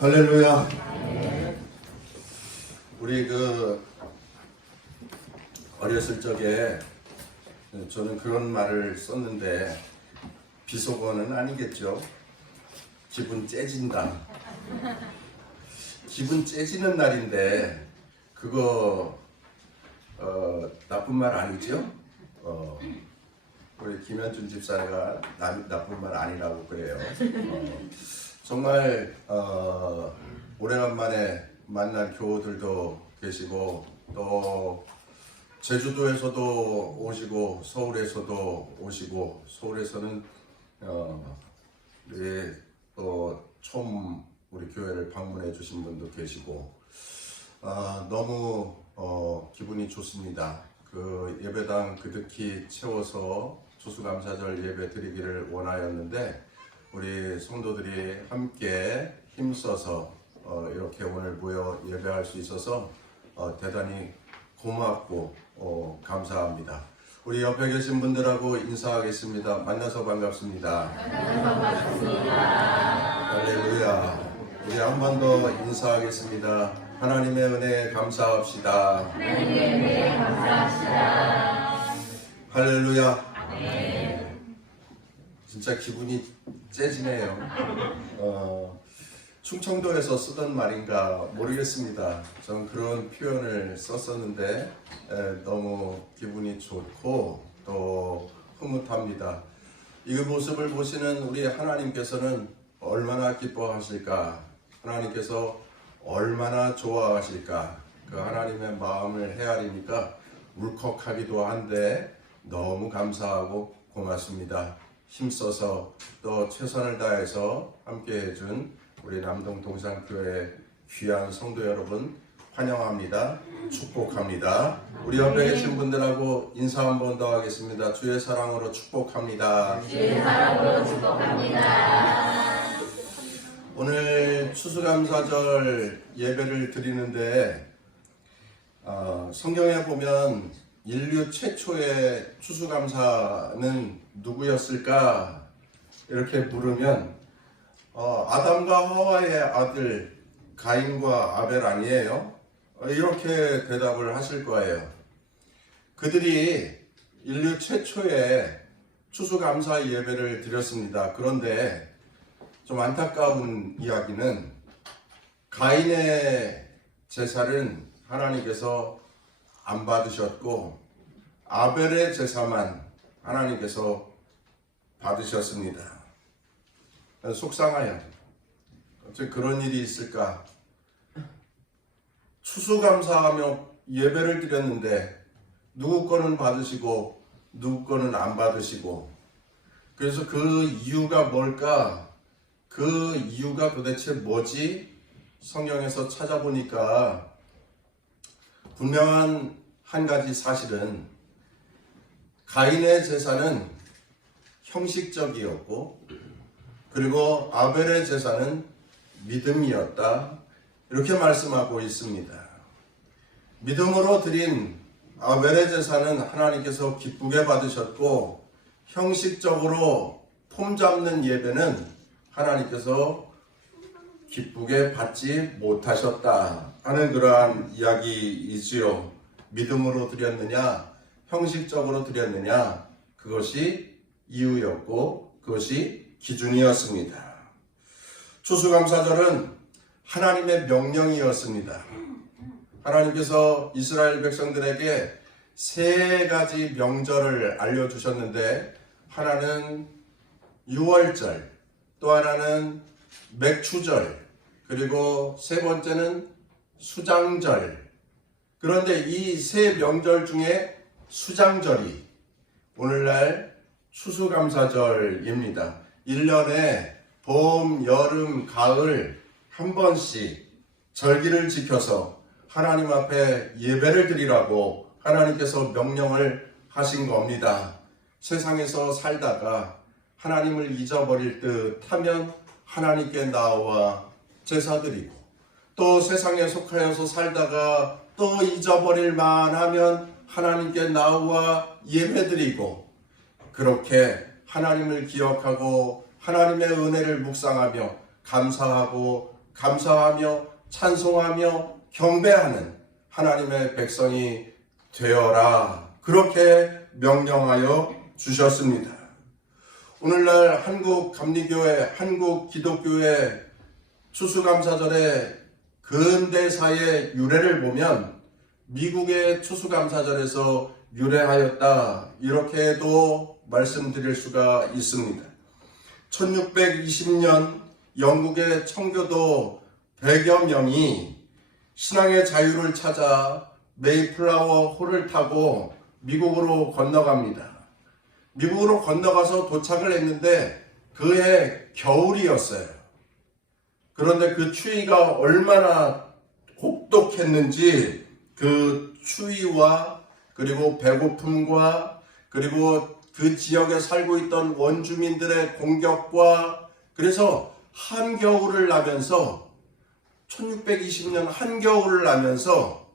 할렐루야. 우리 그 어렸을 적에 저는 그런 말을 썼는데 비속어는 아니겠죠. 기분 째진다. 기분 째지는 날인데 그거 어, 나쁜 말 아니죠? 어, 우리 김현준 집사가 나, 나쁜 말 아니라고 그래요. 어, 정말 어, 오래간만에 만난 교우들도 계시고 또 제주도에서도 오시고 서울에서도 오시고 서울에서는 어, 우리 또 처음 우리 교회를 방문해 주신 분도 계시고 아, 너무 어, 기분이 좋습니다. 그 예배당 그득히 채워서 추수감사절 예배 드리기를 원하였는데 우리 성도들이 함께 힘써서 어, 이렇게 오늘 모여 예배할 수 있어서 어, 대단히 고맙고 어, 감사합니다. 우리 옆에 계신 분들하고 인사하겠습니다. 만나서 반갑습니다. 할렐루야. 우리 한 번 더 인사하겠습니다. 하나님의 은혜에 감사합시다. 하나님의 은혜에 감사합시다. 할렐루야. 진짜 기분이 째지네요. 어, 충청도에서 쓰던 말인가 모르겠습니다. 전 그런 표현을 썼었는데 에, 너무 기분이 좋고 또 흐뭇합니다. 이 모습을 보시는 우리 하나님께서는 얼마나 기뻐하실까? 하나님께서 얼마나 좋아하실까? 그 하나님의 마음을 헤아리니까 울컥하기도 한데 너무 감사하고 고맙습니다. 힘써서 또 최선을 다해서 함께 해 준 우리 남동 동산교회 귀한 성도 여러분 환영합니다. 축복합니다. 우리 옆에 계신 분들하고 인사 한번 더 하겠습니다. 주의 사랑으로 축복합니다. 주의 사랑으로 축복합니다. 오늘 추수감사절 예배를 드리는데 어, 성경에 보면 인류 최초의 추수감사는 누구였을까 이렇게 물으면 어, 아담과 하와의 아들 가인과 아벨 아니에요? 어, 이렇게 대답을 하실 거예요. 그들이 인류 최초의 추수감사 예배를 드렸습니다. 그런데 좀 안타까운 이야기는 가인의 제사는 하나님께서 안 받으셨고 아벨의 제사만 하나님께서 받으셨습니다. 속상하여 어째 그런 일이 있을까? 추수감사하며 예배를 드렸는데 누구 거는 받으시고 누구 거는 안 받으시고 그래서 그 이유가 뭘까? 그 이유가 도대체 뭐지? 성경에서 찾아보니까 분명한 한 가지 사실은 가인의 제사는 형식적이었고 그리고 아벨의 제사는 믿음이었다. 이렇게 말씀하고 있습니다. 믿음으로 드린 아벨의 제사는 하나님께서 기쁘게 받으셨고 형식적으로 폼 잡는 예배는 하나님께서 기쁘게 받지 못하셨다 하는 그러한 이야기이지요. 믿음으로 드렸느냐, 형식적으로 드렸느냐, 그것이 이유였고, 그것이 기준이었습니다. 추수감사절은 하나님의 명령이었습니다. 하나님께서 이스라엘 백성들에게 세 가지 명절을 알려주셨는데, 하나는 유월절, 또 하나는 맥추절, 그리고 세 번째는 수장절. 그런데 이 세 명절 중에 수장절이 오늘날 추수감사절입니다. 1년에 봄, 여름, 가을 한 번씩 절기를 지켜서 하나님 앞에 예배를 드리라고 하나님께서 명령을 하신 겁니다. 세상에서 살다가 하나님을 잊어버릴 듯 하면 하나님께 나와 제사드리고 또 세상에 속하여서 살다가 또 잊어버릴 만하면 하나님께 나와 예배드리고 그렇게 하나님을 기억하고 하나님의 은혜를 묵상하며 감사하고 감사하며 찬송하며 경배하는 하나님의 백성이 되어라. 그렇게 명령하여 주셨습니다. 오늘날 한국 감리교회, 한국 기독교회 추수감사절의 근대사의 유래를 보면 미국의 추수감사절에서 유래하였다. 이렇게도 말씀드릴 수가 있습니다. 1620년 영국의 청교도 100여 명이 신앙의 자유를 찾아 메이플라워 호를 타고 미국으로 건너갑니다. 미국으로 건너가서 도착을 했는데 그해 겨울이었어요. 그런데 그 추위가 얼마나 혹독했는지 그 추위와 그리고 배고픔과 그리고 그 지역에 살고 있던 원주민들의 공격과 그래서 한겨울을 나면서 1620년 한겨울을 나면서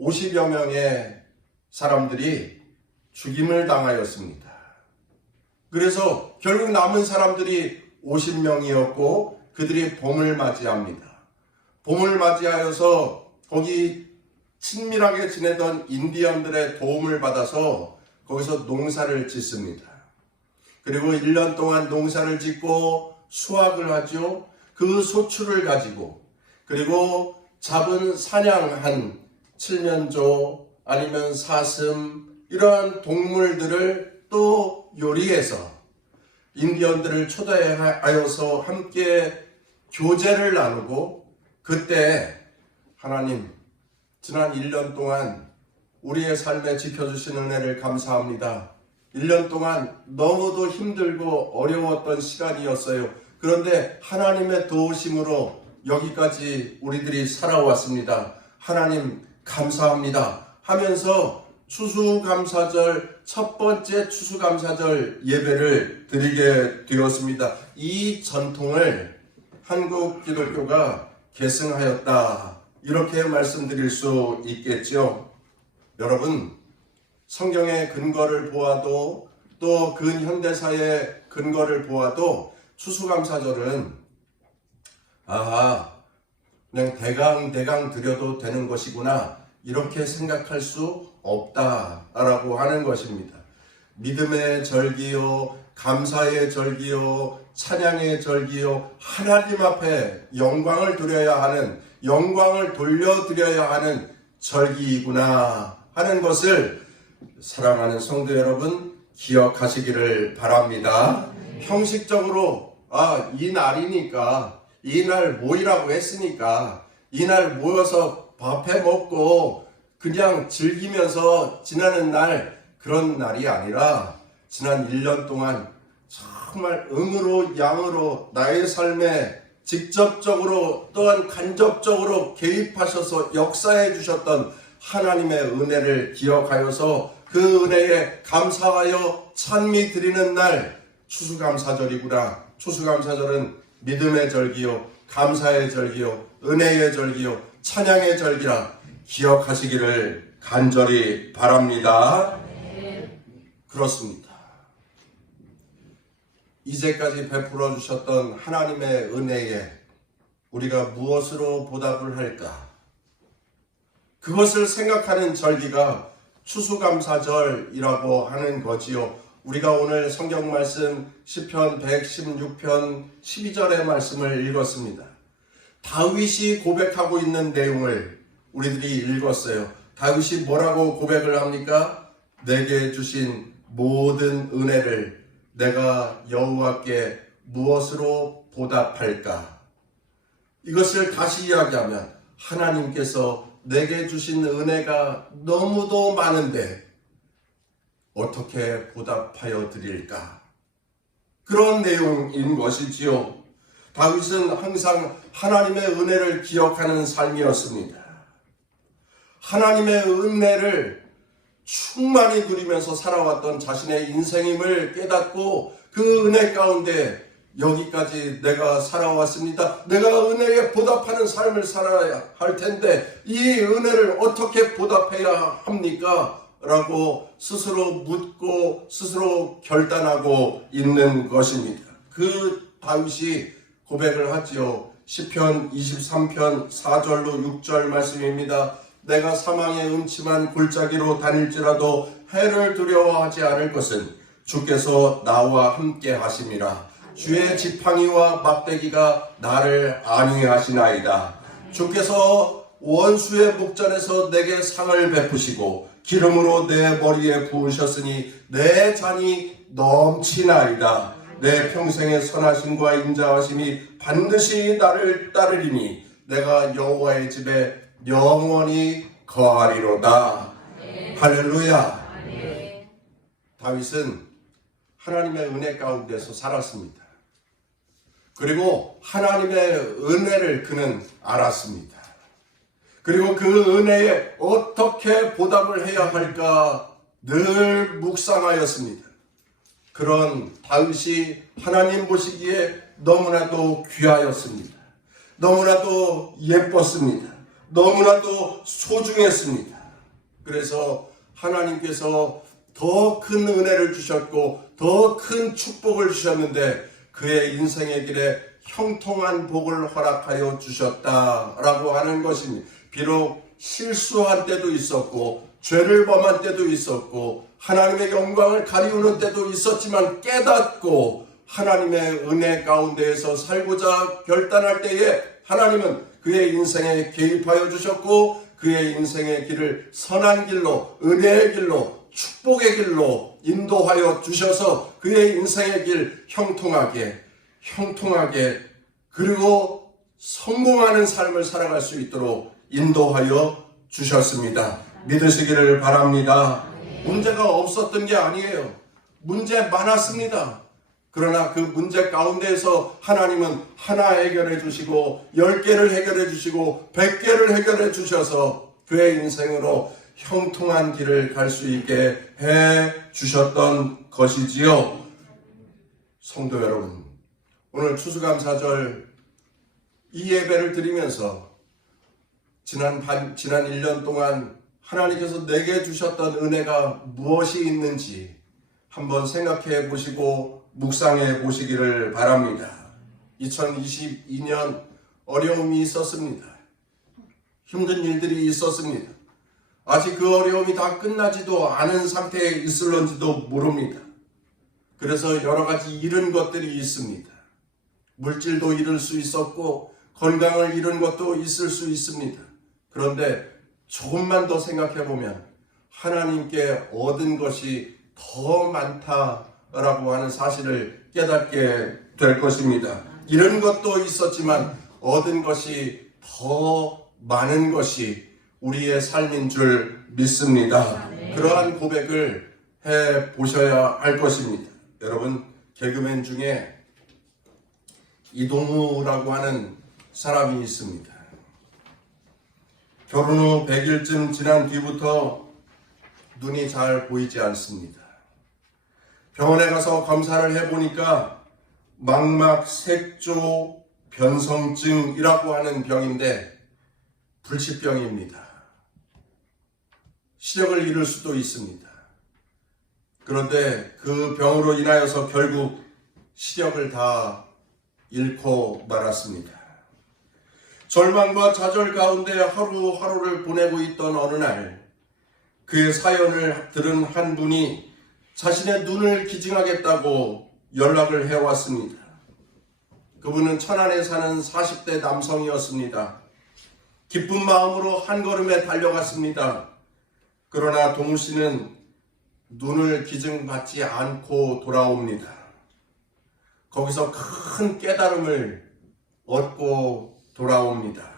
50여 명의 사람들이 죽임을 당하였습니다. 그래서 결국 남은 사람들이 50명이었고 그들이 봄을 맞이합니다. 봄을 맞이하여서 거기 친밀하게 지내던 인디언들의 도움을 받아서 거기서 농사를 짓습니다. 그리고 1년 동안 농사를 짓고 수확을 하죠. 그 소출을 가지고 그리고 잡은 사냥한 칠면조 아니면 사슴 이러한 동물들을 또 요리해서 인디언들을 초대하여서 함께 교제를 나누고 그때 하나님 지난 1년 동안 우리의 삶에 지켜주신 은혜를 감사합니다. 1년 동안 너무도 힘들고 어려웠던 시간이었어요. 그런데 하나님의 도우심으로 여기까지 우리들이 살아왔습니다. 하나님 감사합니다. 하면서 추수감사절 첫 번째 추수감사절 예배를 드리게 되었습니다. 이 전통을 한국 기독교가 계승하였다. 이렇게 말씀드릴 수 있겠죠. 여러분, 성경의 근거를 보아도 또 근현대사의 근거를 보아도 추수감사절은 아하, 그냥 대강 대강 드려도 되는 것이구나 이렇게 생각할 수 없다라고 하는 것입니다. 믿음의 절기요, 감사의 절기요, 찬양의 절기요, 하나님 앞에 영광을 드려야 하는 영광을 돌려드려야 하는 절기이구나 하는 것을 사랑하는 성도 여러분 기억하시기를 바랍니다. 형식적으로 아, 이 날이니까 이 날 모이라고 했으니까 이 날 모여서 밥해 먹고 그냥 즐기면서 지나는 날 그런 날이 아니라 지난 1년 동안 정말 음으로 양으로 나의 삶에 직접적으로 또한 간접적으로 개입하셔서 역사해 주셨던 하나님의 은혜를 기억하여서 그 은혜에 감사하여 찬미 드리는 날 추수감사절이구나. 추수감사절은 믿음의 절기요, 감사의 절기요, 은혜의 절기요, 찬양의 절기라 기억하시기를 간절히 바랍니다. 그렇습니다. 이제까지 베풀어 주셨던 하나님의 은혜에 우리가 무엇으로 보답을 할까? 그것을 생각하는 절기가 추수감사절이라고 하는 거지요. 우리가 오늘 성경 말씀 10편 116편 12절의 말씀을 읽었습니다. 다윗이 고백하고 있는 내용을 우리들이 읽었어요. 다윗이 뭐라고 고백을 합니까? 내게 주신 모든 은혜를 내가 여호와께 무엇으로 보답할까? 이것을 다시 이야기하면 하나님께서 내게 주신 은혜가 너무도 많은데 어떻게 보답하여 드릴까? 그런 내용인 것이지요. 다윗은 항상 하나님의 은혜를 기억하는 삶이었습니다. 하나님의 은혜를 충만히 누리면서 살아왔던 자신의 인생임을 깨닫고 그 은혜 가운데 여기까지 내가 살아왔습니다. 내가 은혜에 보답하는 삶을 살아야 할 텐데 이 은혜를 어떻게 보답해야 합니까? 라고 스스로 묻고 스스로 결단하고 있는 것입니다. 그 다윗이 고백을 하지요. 시편 23편 4절로 6절 말씀입니다. 내가 사망의 음침한 골짜기로 다닐지라도 해를 두려워하지 않을 것은 주께서 나와 함께 하심이라. 주의 지팡이와 막대기가 나를 안위하시나이다. 주께서 원수의 목전에서 내게 상을 베푸시고 기름으로 내 머리에 부으셨으니 내 잔이 넘치나이다. 내 평생의 선하심과 인자하심이 반드시 나를 따르리니 내가 여호와의 집에 영원히 거하리로다. 할렐루야. 다윗은 하나님의 은혜 가운데서 살았습니다. 그리고 하나님의 은혜를 그는 알았습니다. 그리고 그 은혜에 어떻게 보답을 해야 할까 늘 묵상하였습니다. 그런 다윗이 하나님 보시기에 너무나도 귀하였습니다. 너무나도 예뻤습니다. 너무나도 소중했습니다. 그래서 하나님께서 더 큰 은혜를 주셨고 더 큰 축복을 주셨는데 그의 인생의 길에 형통한 복을 허락하여 주셨다라고 하는 것입니다. 비록 실수한 때도 있었고 죄를 범한 때도 있었고 하나님의 영광을 가리우는 때도 있었지만 깨닫고 하나님의 은혜 가운데에서 살고자 결단할 때에 하나님은 그의 인생에 개입하여 주셨고 그의 인생의 길을 선한 길로 은혜의 길로 축복의 길로 인도하여 주셔서 그의 인생의 길 형통하게 형통하게 그리고 성공하는 삶을 살아갈 수 있도록 인도하여 주셨습니다. 믿으시기를 바랍니다. 문제가 없었던 게 아니에요. 문제 많았습니다. 그러나 그 문제 가운데에서 하나님은 하나 해결해 주시고 열 개를 해결해 주시고 백 개를 해결해 주셔서 그의 인생으로 형통한 길을 갈 수 있게 해 주셨던 것이지요. 성도 여러분, 오늘 추수감사절 이 예배를 드리면서 지난 반, 지난 1년 동안 하나님께서 내게 주셨던 은혜가 무엇이 있는지 한번 생각해 보시고 묵상해 보시기를 바랍니다. 2022년 어려움이 있었습니다. 힘든 일들이 있었습니다. 아직 그 어려움이 다 끝나지도 않은 상태에 있을런지도 모릅니다. 그래서 여러 가지 잃은 것들이 있습니다. 물질도 잃을 수 있었고 건강을 잃은 것도 있을 수 있습니다. 그런데 조금만 더 생각해 보면 하나님께 얻은 것이 더 많다 라고 하는 사실을 깨닫게 될 것입니다. 이런 것도 있었지만 얻은 것이 더 많은 것이 우리의 삶인 줄 믿습니다. 그러한 고백을 해 보셔야 할 것입니다. 여러분 개그맨 중에 이동우라고 하는 사람이 있습니다. 결혼 후 100일쯤 지난 뒤부터 눈이 잘 보이지 않습니다. 병원에 가서 검사를 해보니까 망막 색조 변성증이라고 하는 병인데 불치병입니다. 시력을 잃을 수도 있습니다. 그런데 그 병으로 인하여서 결국 시력을 다 잃고 말았습니다. 절망과 좌절 가운데 하루하루를 보내고 있던 어느 날 그의 사연을 들은 한 분이 자신의 눈을 기증하겠다고 연락을 해왔습니다. 그분은 천안에 사는 40대 남성이었습니다. 기쁜 마음으로 한 걸음에 달려갔습니다. 그러나 동우 씨는 눈을 기증받지 않고 돌아옵니다. 거기서 큰 깨달음을 얻고 돌아옵니다.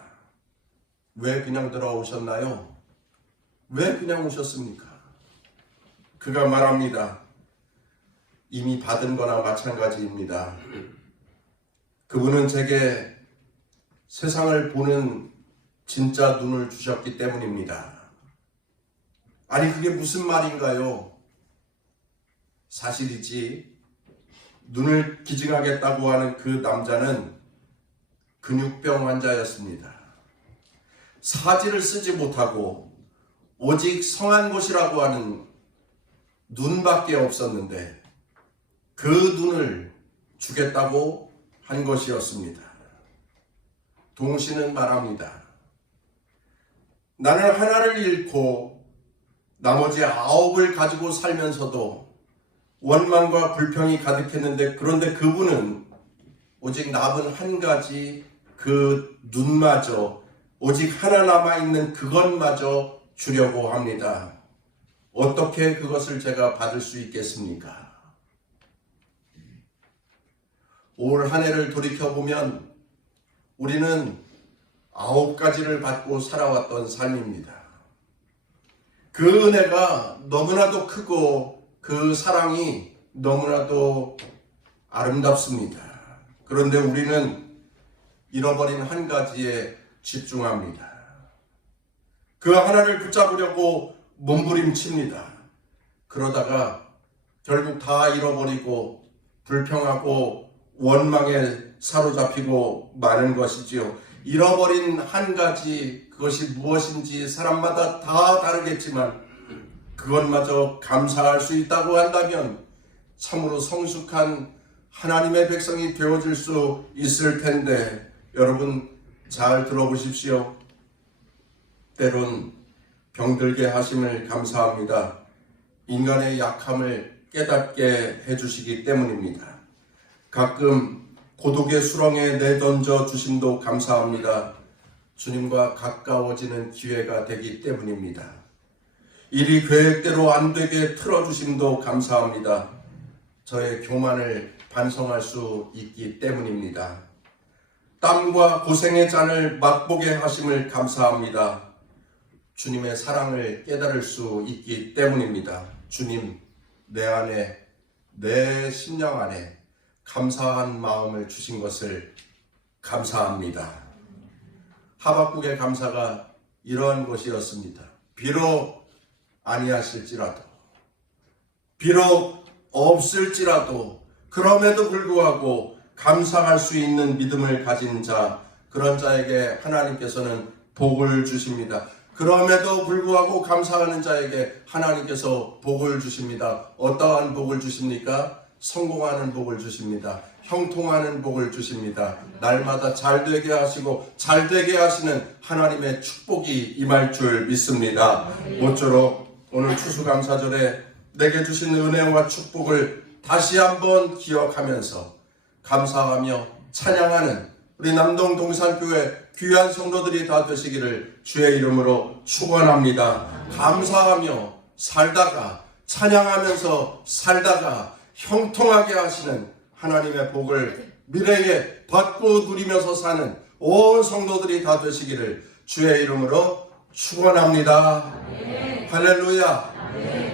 왜 그냥 돌아오셨나요? 왜 그냥 오셨습니까? 그가 말합니다. 이미 받은 거나 마찬가지입니다. 그분은 제게 세상을 보는 진짜 눈을 주셨기 때문입니다. 아니, 그게 무슨 말인가요? 사실이지. 눈을 기증하겠다고 하는 그 남자는 근육병 환자였습니다. 사지를 쓰지 못하고 오직 성한 곳이라고 하는 눈밖에 없었는데 그 눈을 주겠다고 한 것이었습니다. 동시는 말합니다. 나는 하나를 잃고 나머지 아홉을 가지고 살면서도 원망과 불평이 가득했는데 그런데 그분은 오직 남은 한 가지 그 눈마저 오직 하나 남아있는 그것마저 주려고 합니다. 어떻게 그것을 제가 받을 수 있겠습니까? 올 한 해를 돌이켜보면 우리는 아홉 가지를 받고 살아왔던 삶입니다. 그 은혜가 너무나도 크고 그 사랑이 너무나도 아름답습니다. 그런데 우리는 잃어버린 한 가지에 집중합니다. 그 하나를 붙잡으려고 몸부림칩니다. 그러다가 결국 다 잃어버리고 불평하고 원망에 사로잡히고 마는 것이지요. 잃어버린 한 가지 그것이 무엇인지 사람마다 다 다르겠지만 그것마저 감사할 수 있다고 한다면 참으로 성숙한 하나님의 백성이 되어질 수 있을 텐데 여러분 잘 들어보십시오. 때론 병들게 하심을 감사합니다. 인간의 약함을 깨닫게 해주시기 때문입니다. 가끔 고독의 수렁에 내던져 주심도 감사합니다. 주님과 가까워지는 기회가 되기 때문입니다. 일이 계획대로 안 되게 틀어주심도 감사합니다. 저의 교만을 반성할 수 있기 때문입니다. 땀과 고생의 잔을 맛보게 하심을 감사합니다. 주님의 사랑을 깨달을 수 있기 때문입니다. 주님, 내 안에, 내 심령 안에 감사한 마음을 주신 것을 감사합니다. 하박국의 감사가 이러한 것이었습니다. 비록 아니하실지라도, 비록 없을지라도, 그럼에도 불구하고 감사할 수 있는 믿음을 가진 자, 그런 자에게 하나님께서는 복을 주십니다. 그럼에도 불구하고 감사하는 자에게 하나님께서 복을 주십니다. 어떠한 복을 주십니까? 성공하는 복을 주십니다. 형통하는 복을 주십니다. 날마다 잘 되게 하시고 잘 되게 하시는 하나님의 축복이 임할 줄 믿습니다. 모쪼록 오늘 추수감사절에 내게 주신 은혜와 축복을 다시 한번 기억하면서 감사하며 찬양하는 우리 남동 동산교회 귀한 성도들이 다 되시기를 주의 이름으로 축원합니다. 감사하며 살다가 찬양하면서 살다가 형통하게 하시는 하나님의 복을 미래에 받고 누리면서 사는 온 성도들이 다 되시기를 주의 이름으로 축원합니다. 할렐루야.